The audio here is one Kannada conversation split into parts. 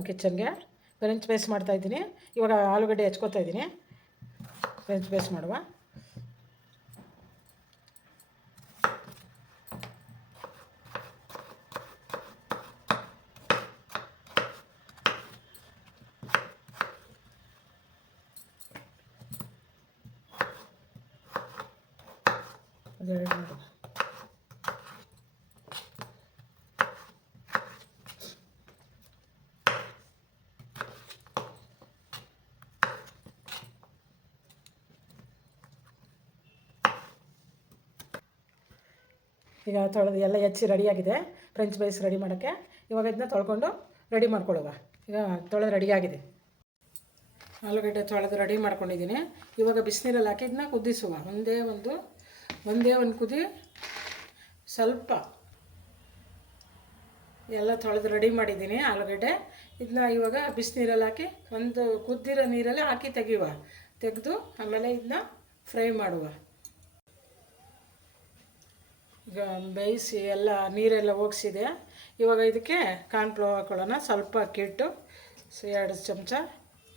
ನಾನು ಕಿಚನ್ಗೆ ಫ್ರೆಂಚ್ ಬೇಸ್ ಮಾಡ್ತಾಯಿದ್ದೀನಿ ಇವಾಗ ಆಲೂಗಡ್ಡೆ ಹೆಚ್ಕೊತಾ ಇದ್ದೀನಿ. ಫ್ರೆಂಚ್ ಬೇಸ್ ಮಾಡುವ. ಅದೆರಡು ಈಗ ತೊಳೆದು ಎಲ್ಲ ಹೆಚ್ಚಿ ರೆಡಿಯಾಗಿದೆ ಫ್ರೆಂಚ್ ಬೈಸ್ ರೆಡಿ ಮಾಡೋಕ್ಕೆ. ಇವಾಗ ಇದನ್ನ ತೊಳ್ಕೊಂಡು ರೆಡಿ ಮಾಡ್ಕೊಳ್ಳುವ. ಈಗ ತೊಳೆದು ರೆಡಿಯಾಗಿದೆ ಆಲೂಗಡ್ಡೆ ತೊಳೆದು ರೆಡಿ ಮಾಡ್ಕೊಂಡಿದ್ದೀನಿ. ಇವಾಗ ಬಿಸಿನೀರಲ್ಲಿ ಹಾಕಿ ಇದನ್ನ ಕುದಿಸುವ. ಒಂದೇ ಒಂದು ಒಂದೇ ಒಂದು ಕುದಿ ಸ್ವಲ್ಪ ಎಲ್ಲ ತೊಳೆದು ರೆಡಿ ಮಾಡಿದ್ದೀನಿ ಆಲೂಗಡ್ಡೆ. ಇದನ್ನ ಇವಾಗ ಬಿಸಿನೀರಲ್ಲಿ ಹಾಕಿ ಒಂದು ಕುದ್ದಿರೋ ನೀರಲ್ಲಿ ಹಾಕಿ ತೆಗೆಯುವ. ತೆಗೆದು ಆಮೇಲೆ ಇದನ್ನ ಫ್ರೈ ಮಾಡುವ. ಬೇಯಿಸಿ ಎಲ್ಲ ನೀರೆಲ್ಲ ಹೋಗಿಸಿದೆ. ಇವಾಗ ಇದಕ್ಕೆ ಕಾರ್ನ್ಫ್ಲೋ ಹಾಕೊಳ್ಳೋಣ. ಸ್ವಲ್ಪ ಅಕ್ಕಿಟ್ಟು ಸೊ ಎರಡು ಚಮಚ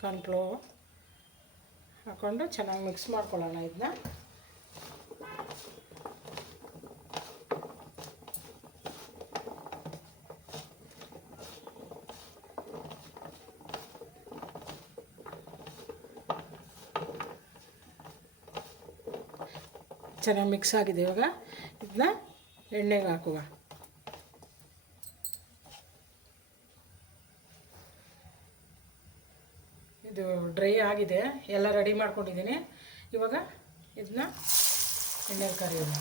ಕಾರ್ನ್ಫ್ಲೋ ಹಾಕ್ಕೊಂಡು ಚೆನ್ನಾಗಿ ಮಿಕ್ಸ್ ಮಾಡ್ಕೊಳ್ಳೋಣ ಇದನ್ನ. ಚೆನ್ನಾಗಿ ಮಿಕ್ಸ್ ಆಗಿದೆ. ಇವಾಗ ಇದನ್ನ ಎಣ್ಣೆಗೆ ಹಾಕುವ. ಇದು ಡ್ರೈ ಆಗಿದೆ. ಎಲ್ಲ ರೆಡಿ ಮಾಡ್ಕೊಂಡಿದ್ದೀನಿ. ಇವಾಗ ಇದನ್ನ ಎಣ್ಣೆಗೆ ಕರಿಯೋಣ.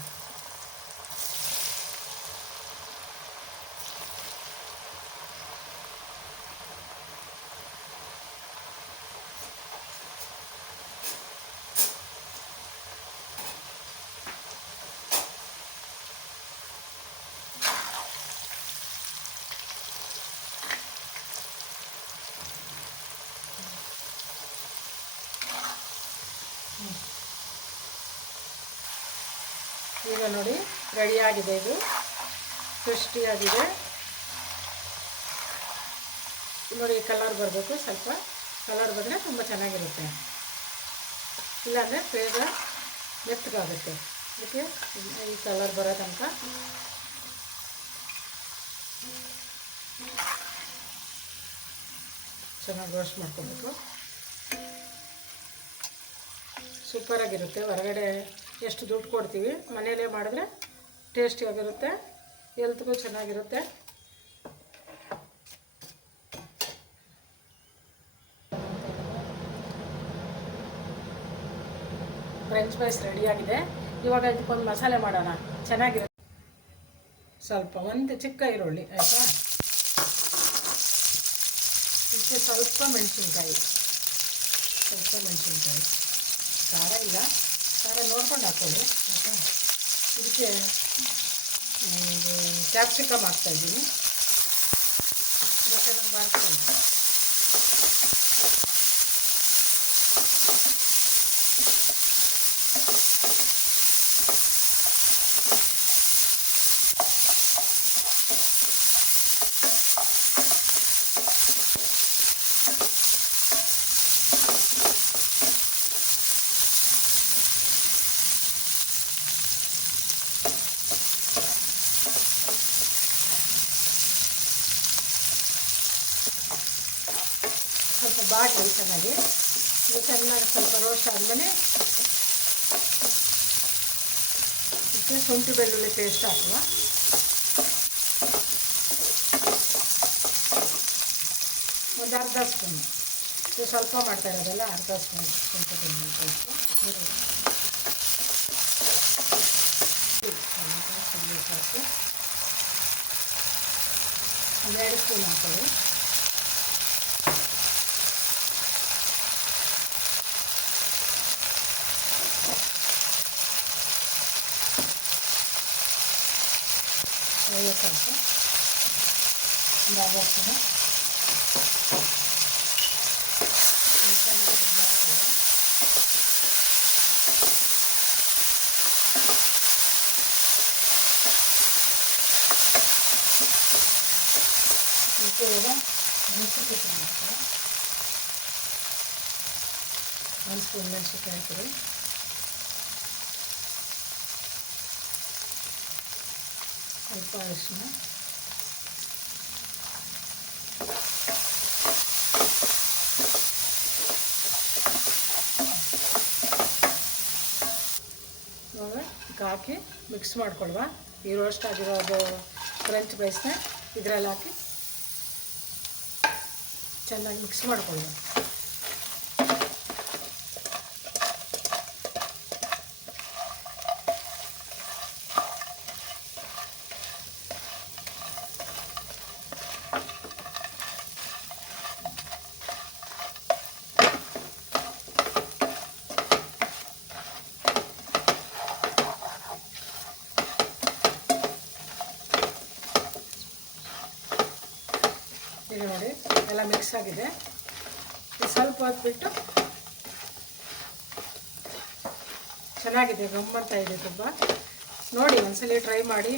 ಈಗ ನೋಡಿ, ರೆಡಿಯಾಗಿದೆ ಇದು. ಸೃಷ್ಟಿಯಾಗಿದೆ. ನೋಡಿ ಕಲರ್ ಬರಬೇಕು ಸ್ವಲ್ಪ. ಕಲರ್ ಬಂದರೆ ತುಂಬ ಚೆನ್ನಾಗಿರುತ್ತೆ. ಇಲ್ಲಾಂದರೆ ಬೇಗ ಮೆತ್ತಗಾಗುತ್ತೆ. ಅದಕ್ಕೆ ಈ ಕಲರ್ ಬರೋ ತನಕ. ಚೆನ್ನಾಗಿ ವಾಶ್ ಮಾಡ್ಕೊಬೇಕು. ಸೂಪರಾಗಿರುತ್ತೆ. ಹೊರಗಡೆ ಎಷ್ಟು ದುಡ್ಡು ಕೊಡ್ತೀವಿ ಮನೆಯಲ್ಲೇ ಮಾಡಿದ್ರೆ ಟೇಸ್ಟಿಯಾಗಿರುತ್ತೆ ಎಲ್ತ್ಗೂ ಚೆನ್ನಾಗಿರುತ್ತೆ. ಫ್ರೆಂಚ್ ಫ್ರೈಸ್ ರೆಡಿಯಾಗಿದೆ ಇವಾಗ ಇದಕ್ಕೊಂದು ಮಸಾಲೆ ಮಾಡೋಣ. ಚೆನ್ನಾಗಿರುತ್ತೆ. ಸ್ವಲ್ಪ ಒಂದು ಚಿಕ್ಕ ಈರುಳ್ಳಿ, ಆಯಿತಾ? ಇದಕ್ಕೆ ಸ್ವಲ್ಪ ಮೆಣಸಿನ್ಕಾಯಿ. ಸ್ವಲ್ಪ ಮೆಣಸಿನ್ಕಾಯಿ. ಖಾರ ಇಲ್ಲ. ಖಾರ ನೋಡ್ಕೊಂಡು ಹಾಕ್ಕೊಳ್ಳಿ ಆಯಿತಾ? ಇದಕ್ಕೆ ಇದು ಕ್ಯಾಪ್ಸಿಕಮ್ ಹಾಕ್ತಾಯಿದ್ದೀನಿ ನಾನು ಬಾರಿಸ್ಕೊಂಡು ಸ್ವಲ್ಪ ಬಾಡಲಿ ಚೆನ್ನಾಗಿ ಇದು ಚೆನ್ನಾಗಿ ಸ್ವಲ್ಪ ರೋಸ್ಟ್ ಆದಮೇಲೆ ಇದಕ್ಕೆ ಶುಂಠಿ ಬೆಳ್ಳುಳ್ಳಿ ಪೇಸ್ಟ್ ಹಾಕುವ. ಒಂದು ಅರ್ಧ ಸ್ಪೂನ್. ಇದು ಸ್ವಲ್ಪ ಮಾಡ್ತಾ ಇರೋದಲ್ಲ, ಅರ್ಧ ಸ್ಪೂನ್ ಶುಂಠಿ ಬೆಳ್ಳುಳ್ಳಿ ಪೇಸ್ಟ್ ಸಾಕು ಒಂದೆರಡು ಸ್ಪೂನ್ ಹಾಕೊಳ್ಳಿ ಐವತ್ತು ಸಾಕು ಒಂದು ಅರ್ಧ ಸ್ಪೂನು ಚೆನ್ನಾಗಿ ಇದು ಮಾಡ್ಕೊಳ್ಳಿ. ಇದಕ್ಕೆ ಇವಾಗ ಮೆಣಸಿಗೆ ಮೆಣಸಿನ್ಕಾಯಿ ಹಾಕ್ತೀನಿ ಒಂದು ಸ್ಪೂನ್ ಮೆಣಸಿನ್ಕಾಯಿ ಹಾಕಿರಿ ಸ್ವಲ್ಪ ಅರಿಶಿನ ಹಾಕಿ ಮಿಕ್ಸ್ ಮಾಡ್ಕೊಳ್ವಾ. ಈ ರೋಸ್ಟ್ ಆಗಿರೋದು ಫ್ರೆಂಚ್ ಫ್ರೈಸ್ನ ಇದರಲ್ಲಿ ಹಾಕಿ ಚೆನ್ನಾಗಿ ಮಿಕ್ಸ್ ಮಾಡ್ಕೊಳ್ಳುವ ಈಗ ನೋಡಿ, ಎಲ್ಲ ಮಿಕ್ಸ್ ಆಗಿದೆ. ಸ್ವಲ್ಪ ಹೊತ್ತು ಬಿಟ್ಟು ಚೆನ್ನಾಗಿದೆ ಗಮ್ಮಂತ ಇದೆ ತುಂಬ. ನೋಡಿ, ಒಂದ್ಸಲ ಟ್ರೈ ಮಾಡಿ.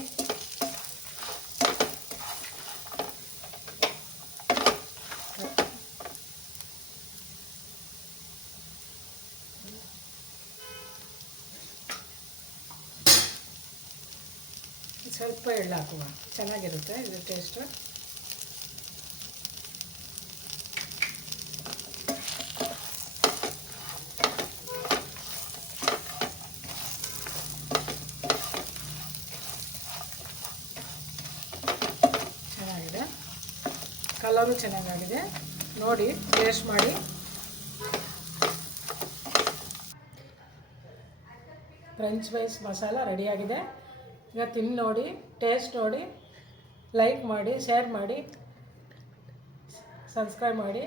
ಸ್ವಲ್ಪ ಎಳ್ಳು ಹಾಕುವ. ಚೆನ್ನಾಗಿರುತ್ತೆ, ಇದು ಟೇಸ್ಟು ಚೆನ್ನಾಗಿದೆ ಕಲರು ಚೆನ್ನಾಗಾಗಿದೆ. ನೋಡಿ ಟೇಸ್ಟ್ ಮಾಡಿ. ಫ್ರೆಂಚ್ ಫ್ರೈಸ್ ಮಸಾಲ ರೆಡಿಯಾಗಿದೆ ಈಗ ತಿಂದು ನೋಡಿ ಟೇಸ್ಟ್ ನೋಡಿ ಲೈಕ್ ಮಾಡಿ ಶೇರ್ ಮಾಡಿ ಸಬ್ಸ್ಕ್ರೈಬ್ ಮಾಡಿ.